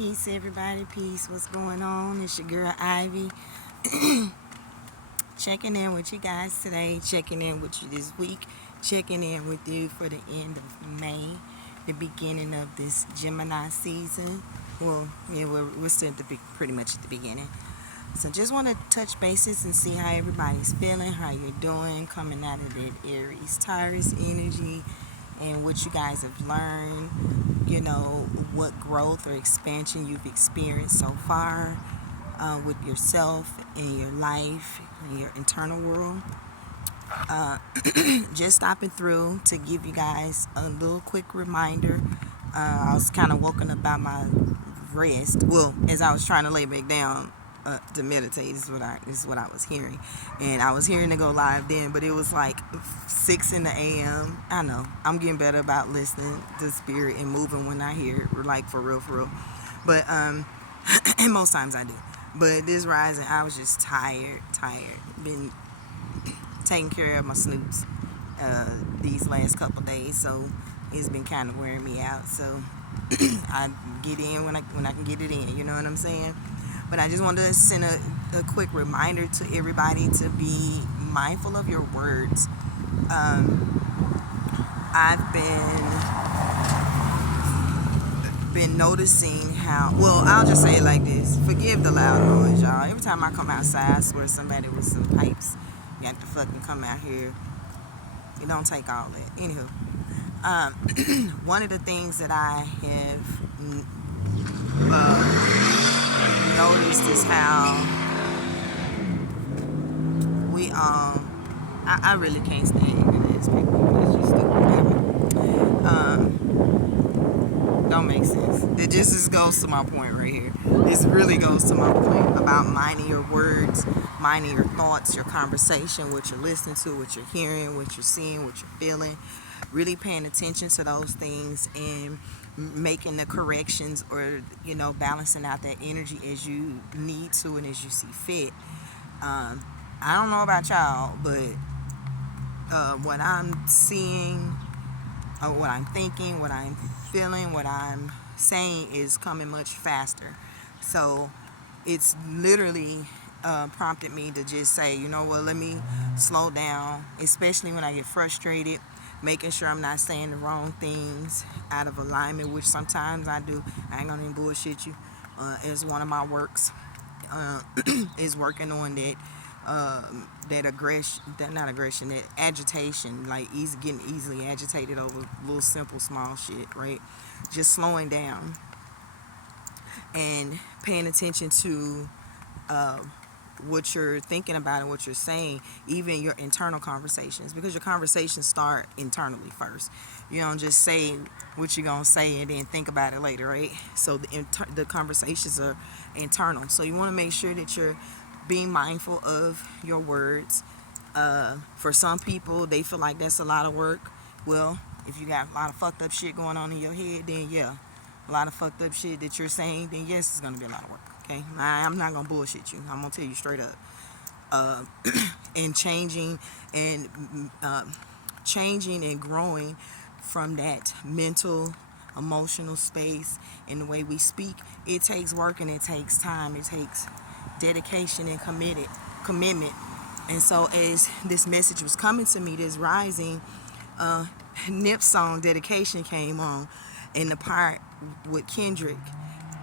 Peace, everybody. Peace. What's going on? It's your girl Ivy. Checking in with you guys today. Checking in with you this week. Checking in with you for the end of May, the beginning of this Gemini season. Well, yeah, we're still pretty much at the beginning. So just want to touch bases and see how everybody's feeling, how you're doing, coming out of that Aries, Taurus energy, and what you guys have learned, what growth or expansion you've experienced so far with yourself and your life and your internal world. Just stopping through to give you guys a little quick reminder. I was kind of woken up about my rest. Well, as I was trying to lay back down to meditate, is what I was hearing, and I was hearing to go live then, but it was like 6 in the a.m. I know I'm getting better about listening to spirit and moving when I hear it, like for real. But and most times I do. But this rising, I was just tired. Been taking care of my snoops these last couple days, so it's been kind of wearing me out. So I get in when I can get it in. You know what I'm saying? But I just wanted to send a quick reminder to everybody to be mindful of your words. I've been noticing how, well, I'll just say it like this. Forgive the loud noise, y'all. Every time I come outside, I swear somebody with some pipes got to fucking come out here. It don't take all that. Anywho, one of the things that I have noticed is how we I really can't stand ignorant people. That's just stupid. Don't make sense. It just goes to my point right here. This really goes to my point about minding your words, minding your thoughts, your conversation, what you're listening to, what you're hearing, what you're seeing, what you're feeling. Really paying attention to those things and making the corrections, or balancing out that energy as you need to and as you see fit. I don't know about y'all, but what I'm seeing, what I'm thinking, what I'm feeling, what I'm saying is coming much faster. So it's literally prompted me to just say, let me slow down, especially when I get frustrated, making sure I'm not saying the wrong things out of alignment, which sometimes I do. I ain't gonna even bullshit you. It's one of my works is working on that agitation, like getting easily agitated over little simple small shit, right? Just slowing down and paying attention to what you're thinking about and what you're saying, even your internal conversations, because your conversations start internally first. You don't just say what you're gonna say and then think about it later, right? So the conversations are internal. So you want to make sure that you're being mindful of your words. For some people, they feel like that's a lot of work. Well, if you got a lot of fucked up shit going on in your head, then yeah, a lot of fucked up shit that you're saying, then yes, it's gonna be a lot of work. Okay, I'm not gonna bullshit you. I'm gonna tell you straight up. And changing and growing from that mental, emotional space and the way we speak, it takes work and it takes time. It takes dedication and commitment. And so as this message was coming to me, this rising, Nip's song Dedication came on, in the part with Kendrick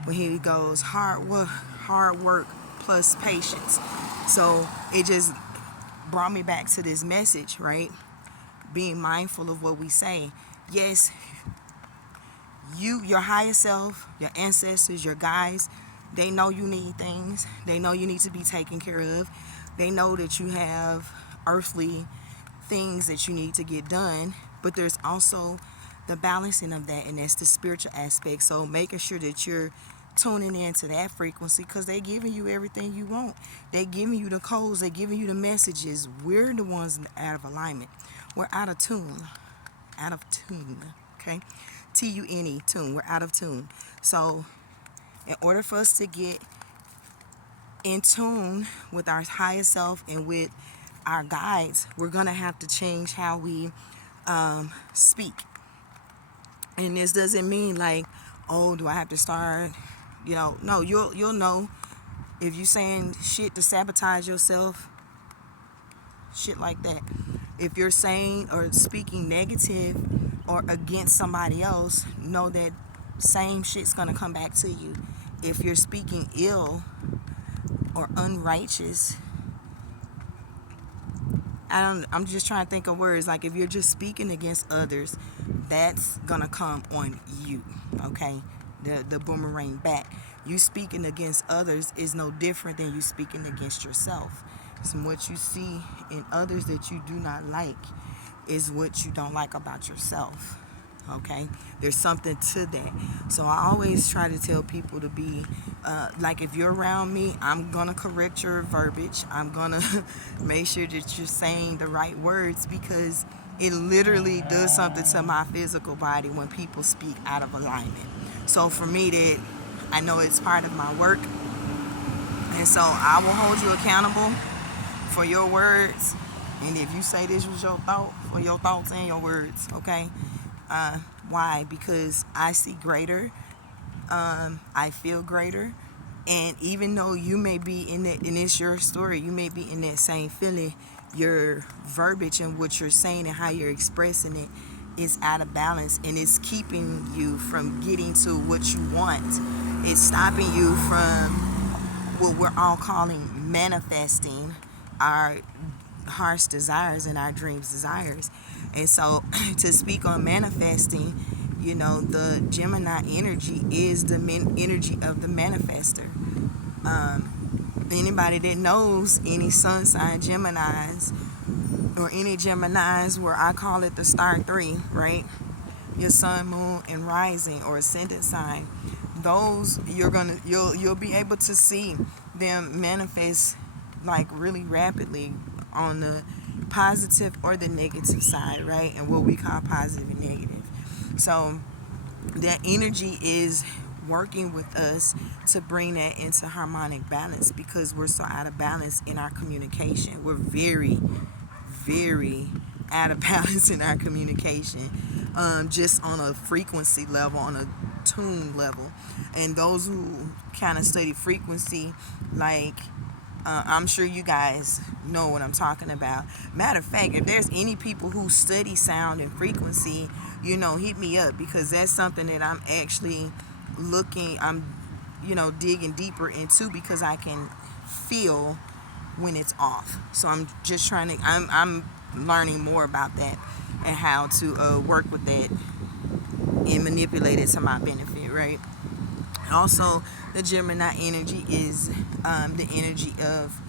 when he goes hard work plus patience. So it just brought me back to this message, right? Being mindful of what we say. Yes, your higher self, your ancestors, your guides, they know you need things. They know you need to be taken care of. They know that you have earthly things that you need to get done, but there's also the balancing of that, and that's the spiritual aspect. So making sure that you're tuning into that frequency, because they're giving you everything you want. They're giving you the codes. They're giving you the messages. We're the ones out of alignment. We're out of tune. Okay? Tune, tune. We're out of tune. So in order for us to get in tune with our higher self and with our guides, we're going to have to change how we speak. And this doesn't mean like, oh, do I have to start No, you'll know if you're saying shit to sabotage yourself, shit like that. If you're saying or speaking negative or against somebody else, know that same shit's gonna come back to you. If you're speaking ill or unrighteous, I'm just trying to think of words. Like if you're just speaking against others, that's gonna come on you. Okay, the boomerang back. You speaking against others is no different than you speaking against yourself. So what you see in others that you do not like is what you don't like about yourself. Okay, there's something to that. So I always try to tell people to be like, if you're around me, I'm gonna correct your verbiage. I'm gonna make sure that you're saying the right words, because it literally does something to my physical body when people speak out of alignment. So for me, that I know it's part of my work, and so I will hold you accountable for your words. And if you say this was your thought, or your thoughts and your words, okay? Why? Because I see greater, I feel greater, and even though you may be in that, and it's your story, you may be in that same feeling, your verbiage and what you're saying and how you're expressing it is out of balance, and it's keeping you from getting to what you want. It's stopping you from what we're all calling manifesting our heart's desires and our dreams desires. And so to speak on manifesting, the Gemini energy is the energy of the manifester. Anybody that knows any sun sign Geminis, or any Geminis, where I call it the star 3, right? Your sun, moon, and rising or ascendant sign, those you'll be able to see them manifest like really rapidly on the positive or the negative side, right? And what we call positive and negative. So that energy is working with us to bring that into harmonic balance, because we're so out of balance in our communication. We're very, very out of balance in our communication, just on a frequency level, on a tune level. And those who kind of study frequency, like, I'm sure you guys know what I'm talking about. Matter of fact, if there's any people who study sound and frequency, hit me up, because that's something that I'm actually digging deeper into, because I can feel when it's off. So I'm just I'm learning more about that and how to work with that and manipulate it to my benefit, right? Also, the Gemini energy is the energy of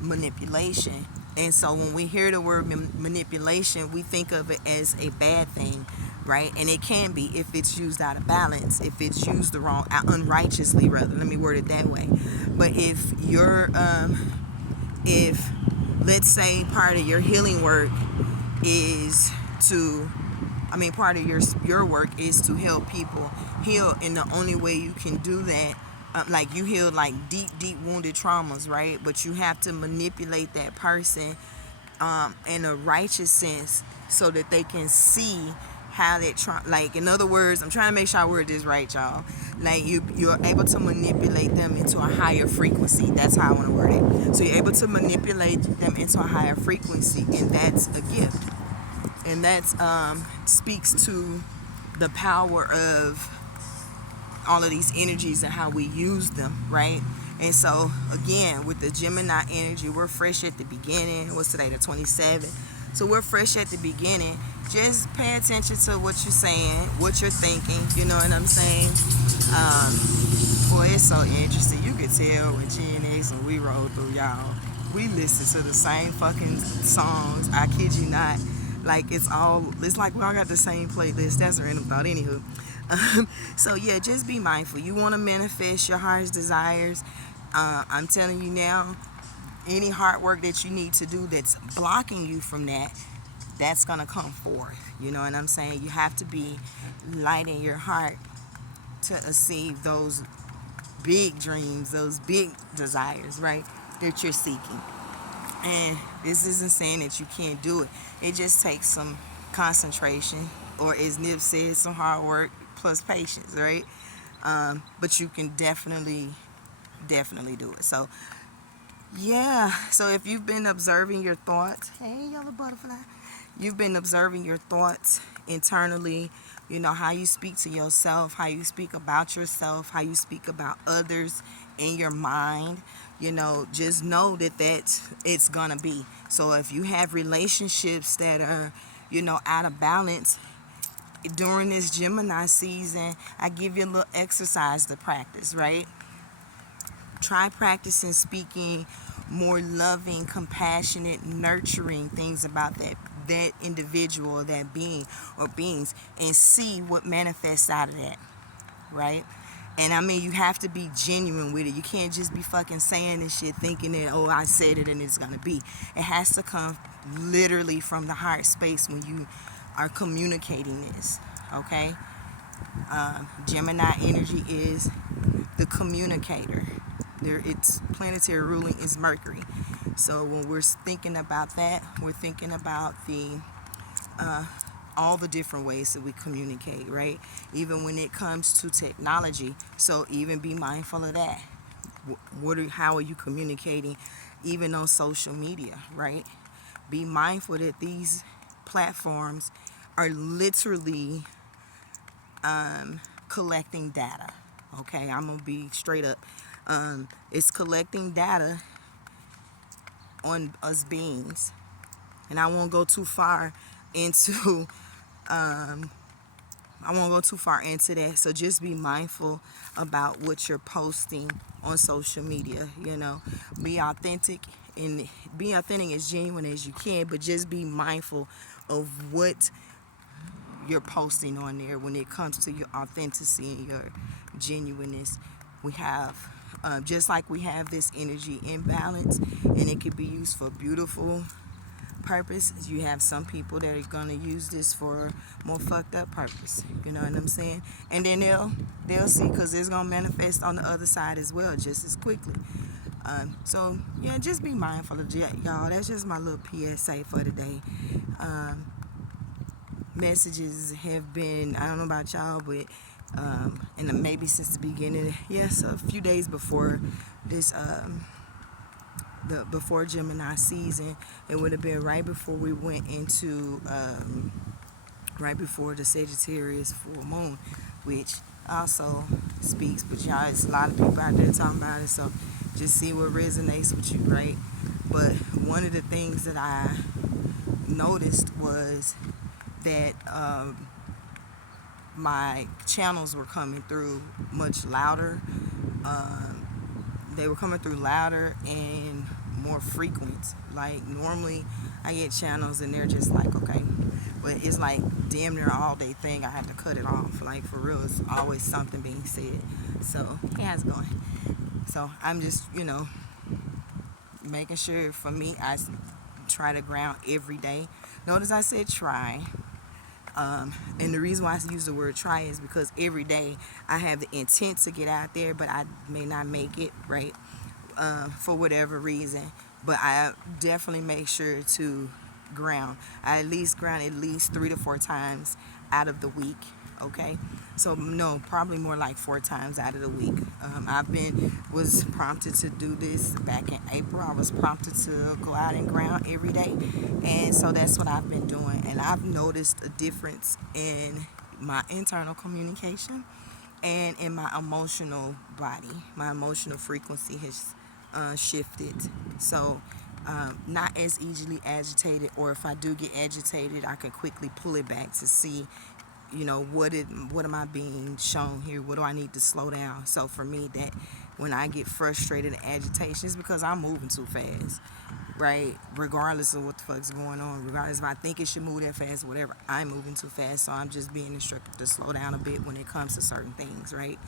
manipulation. And so when we hear the word manipulation, we think of it as a bad thing, right? And it can be if it's used out of balance, if it's used the wrong, unrighteously rather. Let me word it that way. But if let's say part of your healing work is part of your work is to help people heal, and the only way you can do that, like you heal like deep wounded traumas, right? But you have to manipulate that person in a righteous sense, so that they can see how that like, in other words, I'm trying to make sure I word this right, y'all. Like you're able to manipulate them into a higher frequency. That's how I want to word it. So you're able to manipulate them into a higher frequency, and that's a gift. And that speaks to the power of all of these energies and how we use them, right? And so again, with the Gemini energy, we're fresh at the beginning. What's today, the 27th? So we're fresh at the beginning. Just pay attention to what you're saying, what you're thinking, you know what I'm saying? Boy, it's so interesting. You could tell with Gen X, when we roll through, y'all, we listen to the same fucking songs. I kid you not. Like, it's like we all got the same playlist. That's a random thought, anywho. So yeah, just be mindful. You want to manifest your heart's desires. I'm telling you now, any hard work that you need to do that's blocking you from that, that's gonna come forth. You know what I'm saying? You have to be light in your heart to achieve those big dreams, those big desires, right, that you're seeking. And this isn't saying that you can't do it. It just takes some concentration, or as Nip said, some hard work plus patience, right? But you can definitely do it. So yeah, so if you've been observing your thoughts, hey yellow butterfly, you've been observing your thoughts internally, you know, how you speak to yourself, how you speak about yourself, how you speak about others in your mind, you know, just know that it's gonna be. So if you have relationships that are, you know, out of balance during this Gemini season, I give you a little exercise to practice, right? Try practicing speaking more loving, compassionate, nurturing things about that individual, that being or beings, and see what manifests out of that, right? And I mean, you have to be genuine with it. You can't just be fucking saying this shit thinking that, oh, I said it and it's gonna be. It has to come literally from the heart space when you are communicating this, okay? Gemini energy is the communicator. Its planetary ruling is Mercury. So when we're thinking about that, we're thinking about all the different ways that we communicate, right? Even when it comes to technology. So even be mindful of that. How are you communicating, even on social media, right? Be mindful that these platforms are literally collecting data. Okay, I'm gonna be straight up. It's collecting data on us beings, and I won't go too far into that. So just be mindful about what you're posting on social media. You know, be authentic as genuine as you can, but just be mindful of what you're posting on there when it comes to your authenticity and your genuineness. We have just like we have this energy imbalance, and it could be used for beautiful purpose. You have some people that are gonna use this for more fucked up purpose. You know what I'm saying? And then they'll see, because it's gonna manifest on the other side as well, just as quickly. So yeah, just be mindful of y'all. That's just my little PSA for today. Messages have been, I don't know about y'all, but and maybe since the beginning, yes, a few days before this before Gemini season, it would have been right before we went into right before the Sagittarius full moon, which also speaks, but y'all, it's a lot of people out there talking about it, so just see what resonates with you, right? But one of the things that I noticed was that my channels were coming through much louder. They were coming through louder and more frequent. Like normally I get channels and they're just like, okay, but it's like damn near all day thing. I have to cut it off. Like for real, it's always something being said. So hey, how's it going? So I'm just, you know, making sure. For me, I try to ground every day. Notice I said try. And the reason why I use the word try is because every day I have the intent to get out there, but I may not make it, right? For whatever reason. But I definitely make sure to ground. I at least ground at least 3 to 4 times out of the week. Okay, so no, probably more like 4 times out of the week. Was prompted to do this back in April. I was prompted to go out and ground every day, and so that's what I've been doing. And I've noticed a difference in my internal communication and in my emotional body. My emotional frequency has shifted. So not as easily agitated, or if I do get agitated, I can quickly pull it back to see, you know, what am I being shown here? What do I need to slow down? So for me, that when I get frustrated and agitation, it's because I'm moving too fast, right? Regardless of what the fuck's going on, regardless if I think it should move that fast, whatever, I'm moving too fast. So I'm just being instructed to slow down a bit when it comes to certain things, right?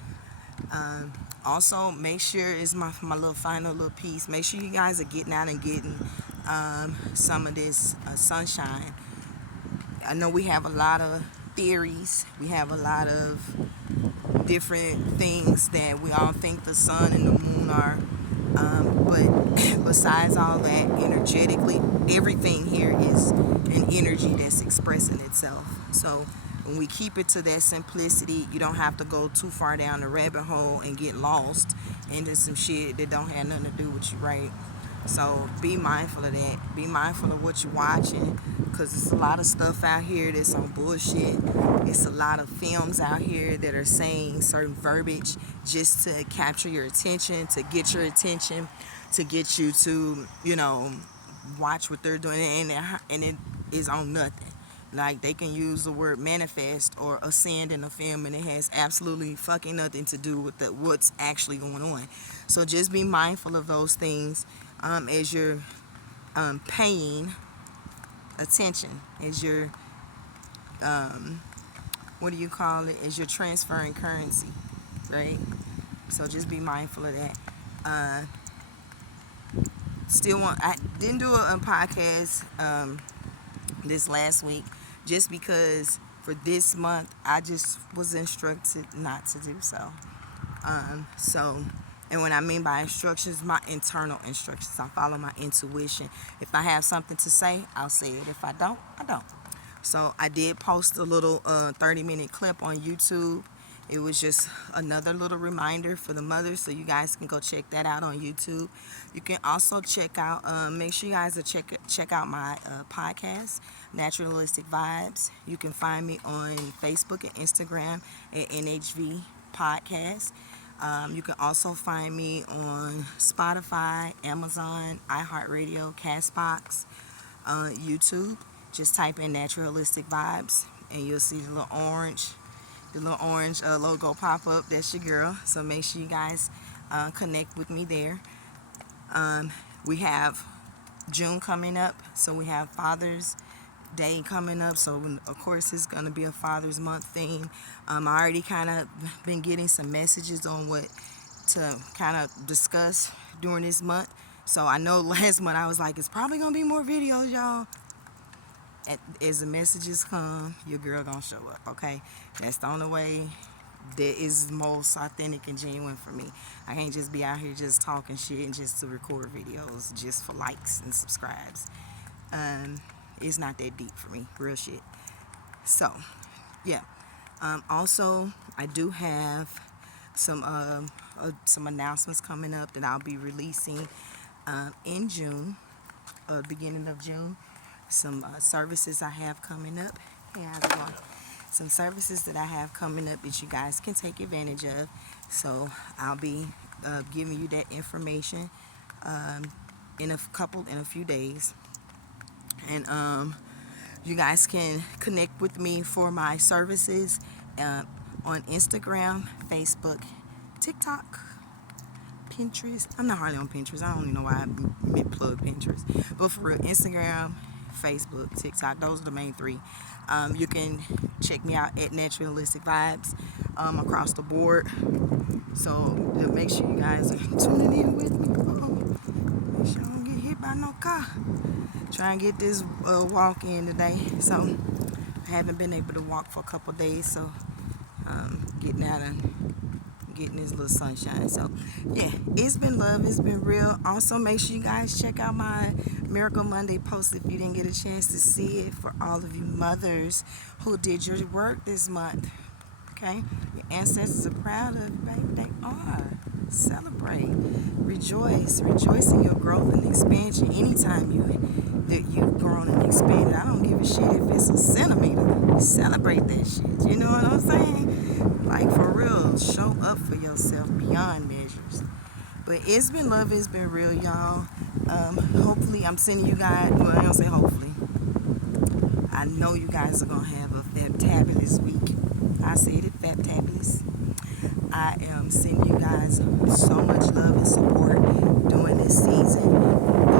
Also, make sure, is my little final little piece, make sure you guys are getting out and getting some of this sunshine. I know we have a lot of theories, we have a lot of different things that we all think the sun and the moon are, but besides all that, energetically, everything here is an energy that's expressing itself. So when we keep it to that simplicity, you don't have to go too far down the rabbit hole and get lost into some shit that don't have nothing to do with you, right? So be mindful of that. Be mindful of what you're watching, because it's a lot of stuff out here that's on bullshit. It's a lot of films out here that are saying certain verbiage just to capture your attention, to get your attention, to get you to, watch what they're doing, and it is on nothing. Like, they can use the word manifest or ascend in a film, and it has absolutely fucking nothing to do with what's actually going on. So just be mindful of those things as you're paying attention, as you're what do you call it? As you're transferring currency, right? So just be mindful of that. I didn't do a podcast this last week, just because for this month I just was instructed not to do so. And what I mean by instructions, my internal instructions. I follow my intuition. If I have something to say, I'll say it. If I don't, I don't. So I did post a little 30-minute clip on YouTube. It was just another little reminder for the mothers, so you guys can go check that out on YouTube. You can also check out, make sure you guys check out my podcast, Naturalistic Vibes. You can find me on Facebook and Instagram at NHV Podcast. You can also find me on Spotify, Amazon, iHeartRadio, Castbox, YouTube. Just type in Naturalistic Vibes, and you'll see the little orange logo pop up. That's your girl. So make sure you guys connect with me there. We have June coming up, so we have Father's Day coming up. So of course it's going to be a Father's Month theme. I already kind of been getting some messages on what to kind of discuss during this month. So I know last month I was like, it's probably going to be more videos, y'all. As the messages come, your girl gonna show up, okay? That's the only way that is most authentic and genuine for me. I can't just be out here just talking shit and just to record videos just for likes and subscribes. It's not that deep for me, real shit. So, yeah. Also, I do have some announcements coming up that I'll be releasing in June, beginning of June. Some services I have coming up. Hey, how's it going? Some services that I have coming up that you guys can take advantage of. So I'll be giving you that information in a few days. And you guys can connect with me for my services on Instagram, Facebook, TikTok, Pinterest. I'm not hardly on Pinterest. I don't even know why I plug Pinterest. But for real, Instagram, Facebook, TikTok, those are the main three. You can check me out at Naturalistic Vibes across the board. So make sure you guys are tuning in with me. Make sure I don't get hit by no car. Try and get this walk in today. So I haven't been able to walk for a couple days. So getting out and getting this little sunshine. So yeah, it's been love, it's been real. Also make sure you guys check out my Miracle Monday post if you didn't get a chance to see it, for all of you mothers who did your work this month. Okay, your ancestors are proud of you, baby. They are. Celebrate, rejoice in your growth and expansion. Anytime you've grown and expanded, I don't give a shit if it's a centimeter. Celebrate that shit. You know what I'm saying? Like, for real, show up for yourself beyond measures. But it's been love, it's been real, y'all. Hopefully, I'm sending you guys. Well, I don't say hopefully. I know you guys are gonna have a fantabulous week. I said it, fantabulous. I am sending you guys so much love and support during this season.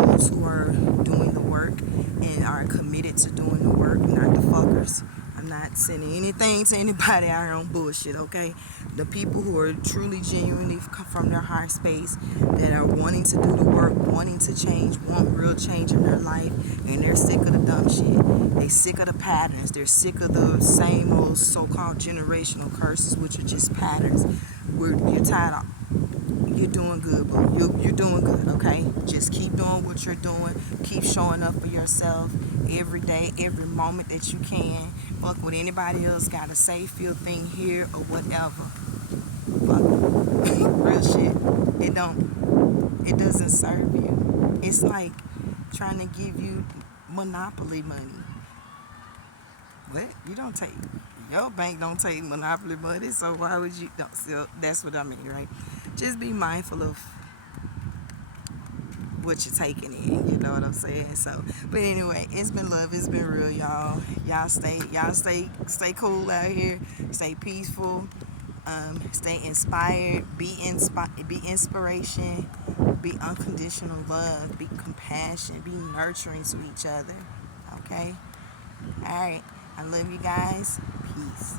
Those who are doing the work and are committed to doing the work, not the fuckers. I'm not sending anything to anybody out here on bullshit, okay? The people who are truly, genuinely from their heart space, that are wanting to do the work, wanting to change, want real change in their life, and they're sick of the dumb shit. They're sick of the patterns. They're sick of the same old so-called generational curses, which are just patterns. You're you're doing good, boo. You're doing good, okay? Just keep doing what you're doing. Keep showing up for yourself every day, every moment that you can. Fuck what anybody else gotta say, feel, think, hear, or whatever. Fuck it. Real shit. It doesn't serve you. It's like trying to give you monopoly money. What? You don't take, your bank don't take monopoly money, so why would you? Don't, so that's what I mean, right? Just be mindful of what you're taking in. You know what I'm saying? So, but anyway, it's been love. It's been real, y'all. Stay cool out here. Stay peaceful. Stay inspired. Be inspiration. Be unconditional love. Be compassion. Be nurturing to each other. Okay. All right. I love you guys. Peace.